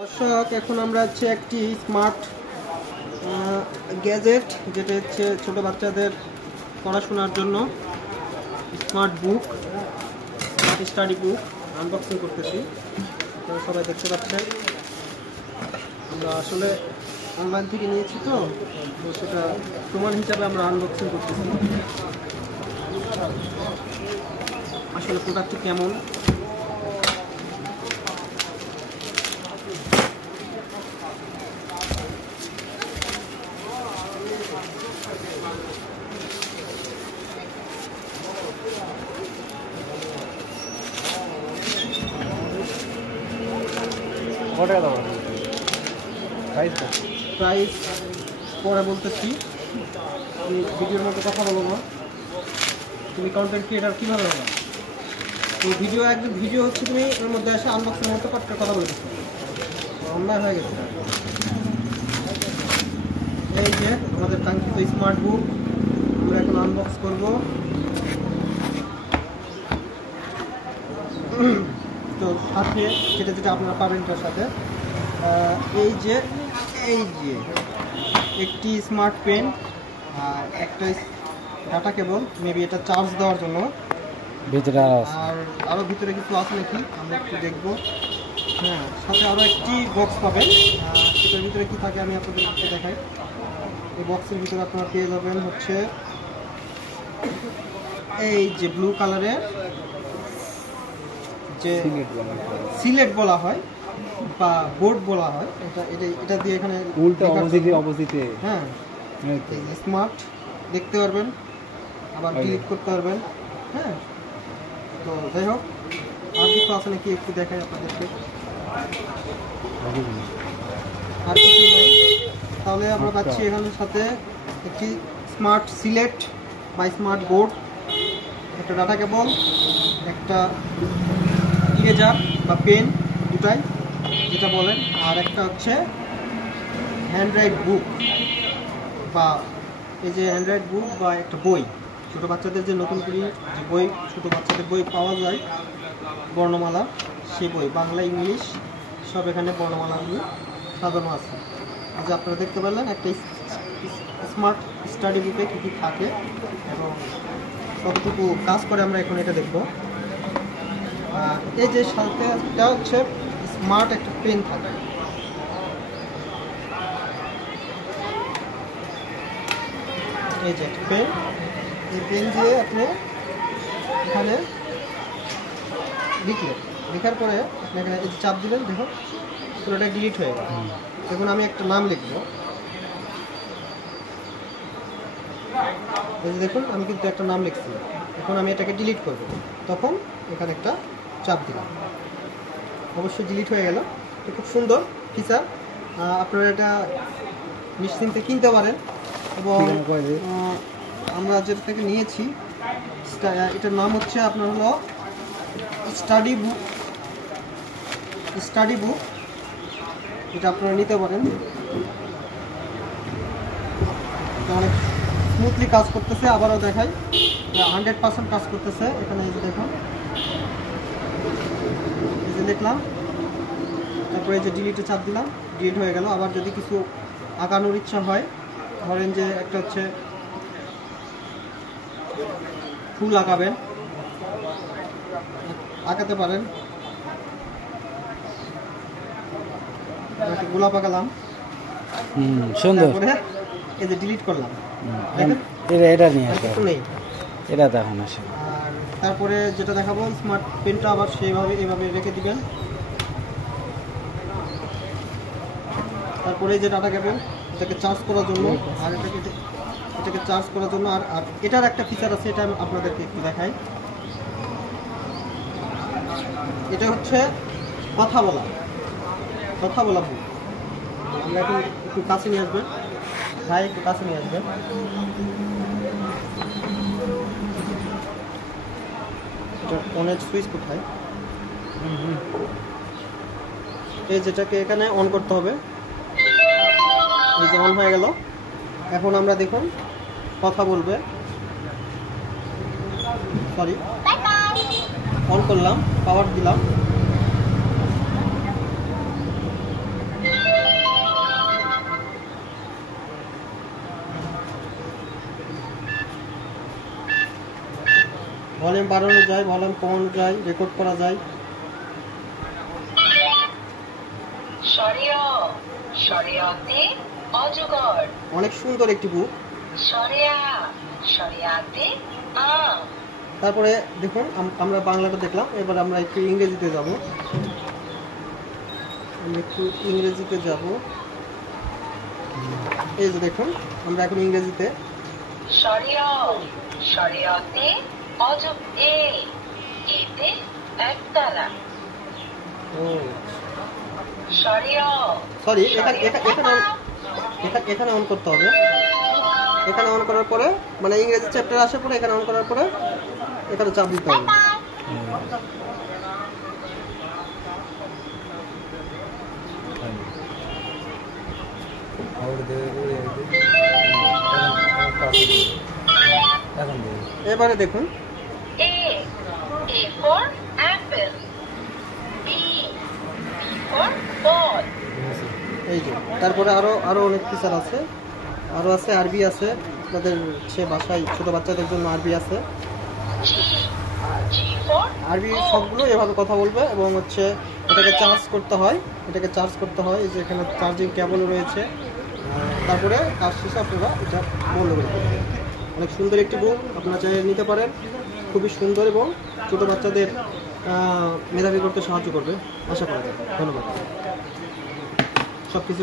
দর্শক, এখন আমরা হচ্ছে একটি স্মার্ট গ্যাজেট, যেটা হচ্ছে ছোট বাচ্চাদের পড়াশোনার জন্য স্মার্ট বুক, স্টাডি বুক আনবক্সিং করতেছি। আপনারা সবাই দেখতে পাচ্ছেন, আমরা আসলে অনলাইন থেকে নিয়েছি, তো সেটা প্রমাণ হিসাবে আমরা আনবক্সিং করতেছি। আসলে প্রোডাক্টটি কেমন, প্রাইস পরে বলতেছি। তুমি ভিডিওর মধ্যে কথা বলো না, তুমি কন্টেন্ট ক্রিয়েটার কীভাবে হবে? তো একজন ভিডিও হচ্ছে, তুমি এর মধ্যে এসে আনবক্সিং মতো কথা বলে দিচ্ছ, অন্যায় হয়ে গেছে। এই যে আমাদের কাঙ্ক্ষিত স্মার্ট বুক আমরা এখন আনবক্স করব। তো সাথে যেটা আপনারা পাবেন তার সাথে এই যে একটি স্মার্ট পেন আর একটা ডাটা কেবল, মেবি এটা চার্জ দেওয়ার জন্য ভিতরে, আর আরও ভিতরে কিছু আছে নাকি আমরা একটু দেখবো। হ্যাঁ, সাথে আরও একটি বক্স পাবেন, সেটার ভিতরে কি থাকে আমি আপনাদেরকে দেখাই। এই বক্সের ভিতরে আপনারা পেয়ে যাবেন হচ্ছে এই যে ব্লু কালারের যে সিলেট বলা হয় বা বোর্ড বলা হয়, এটা দিয়ে এখানে হ্যাঁ স্মার্ট দেখতে পারবেন, আবার ক্লিক করতে পারবেন। হ্যাঁ, তো যাই হোক, আর কিছু আছে নাকি একটু দেখাই আপনাদেরকে। আর কিছু নেই, তাহলে আমরা পাচ্ছি এখানের সাথে একটি স্মার্ট সিলেট বা স্মার্ট বোর্ড, একটা ডাটা কেবল, একটা ইরেজার বা পেন, দুটাই যেটা বলেন, আর একটা হচ্ছে হ্যান্ডরাইট বুক বা এই যে হ্যান্ডরাইট বুক বা একটা বই, ছোটো বাচ্চাদের যে নতুন করে যে বই, ছোটো বাচ্চাদের বই পাওয়া যায় বর্ণমালা, সেই বই বাংলা ইংলিশ সব এখানে বর্ণমালাগুলি সাজানো আছে। আজ আপনারা দেখতে পারলেন একটা স্মার্ট স্টাডি বুকে কী কী থাকে এবং কতটুকু কাজ করে আমরা এখন এটা দেখব। এই যে সাথে হচ্ছে স্মার্ট একটা পেন থাকে, এই যে একটা পেন, এই পেন দিয়ে আপনি এখানে লেখার পরে আপনি এখানে এই চাপ দিবেন, দেখুন পুরোটা ডিলিট হয়ে গেল। এখন আমি একটা নাম লিখব, এই যে দেখুন আমি কিন্তু একটা নাম লিখছি। এখন আমি এটাকে ডিলিট করব, তখন এখানে একটা চাপ দিলাম, অবশ্যই ডিলিট হয়ে গেল। এটা খুব সুন্দর ফিচার, আপনারা এটা নিশ্চিন্তে কিনতে পারেন। এবং আমরা যেটা থেকে নিয়েছি এটার নাম হচ্ছে আপনার হলো স্টাডি বুক, এটা আপনারা নিতে পারেন। এটা অনেক স্মুথলি কাজ করতেছে, আবারও দেখাই 100% কাজ করতেছে। এখানে এই যে দেখুন, এই যে দেখলাম, তারপরে এই যে ডিলিটে চাপ দিলাম, ডিলিট হয়ে গেল। আবার যদি কিছু আঁকানোর ইচ্ছা হয়, ধরেন যে একটা হচ্ছে ফুল আঁকাবেন, আঁকাতে পারেন। গোলাপ আঁকালাম, সুন্দর করে এই যে ডিলিট করলাম, এটা নিয়ে নেই, এটা দেখানো। আর তারপরে যেটা দেখাবো স্মার্ট পেনটা, আবার সেইভাবে এভাবে রেখে দিবেন। তারপরে যে ডাটা কেবল, এটাকে চার্জ করার জন্য, আর এটাকে চার্জ করার জন্য। আর এটার একটা ফিচার আছে, এটা আমি আপনাদেরকে একটু দেখাই। এটা হচ্ছে কথা বলা বুক। আমরা একটু কাছে নিয়ে আসবেন ভাই, একটু কাছে নিয়ে আসবেন। এটার অনের সুইচ কোথায়? এই যেটাকে এখানে অন করতে হবে, এই যে অন হয়ে গেল। এখন আমরা দেখুন কথা বলবে, সরি অন করলাম, পাওয়ার দিলাম, ভলিউম বাড়ানো যায়, ভলিউম কমানো যায়, রেকর্ড করা যায়। অনেক সুন্দর একটি বুক। তারপরে দেখুন আমরা বাংলাটা দেখলাম, এবার আমরা একটু ইংরেজিতে যাব। আমরা একটু ইংরেজিতে যাব। এই যে দেখুন আমরা এখন ইংরেজিতে সরি এখানে অন করতে হবে। এখানে অন করার পরে মানে ইংরেজি চ্যাপ্টার আসার পরে এখানে অন করার পরে এখানে চাপ দিতে হবে। এবারে দেখুন এই যে তারপরে আরো অনেক ফিচার আছে, আরো আছে আরবি আছে, তাদের সে ভাষায় ছোট বাচ্চাদের জন্য আরবি আছে। আরবি সবগুলো এভাবে কথা বলবে এবং হচ্ছে এটাকে চার্জ করতে হয়, এই যে এখানে চার্জিং কেবল রয়েছে। তারপরে কাজ শেষে আপনারা এটা বন্ধ করে দেবেন। অনেক সুন্দর একটি বুক, আপনারা চাইলে নিতে পারেন। খুবই সুন্দর এবং ছোটো বাচ্চাদের মেধাবী করতে সাহায্য করবে আশা করা যায়। ধন্যবাদ। সব কিছু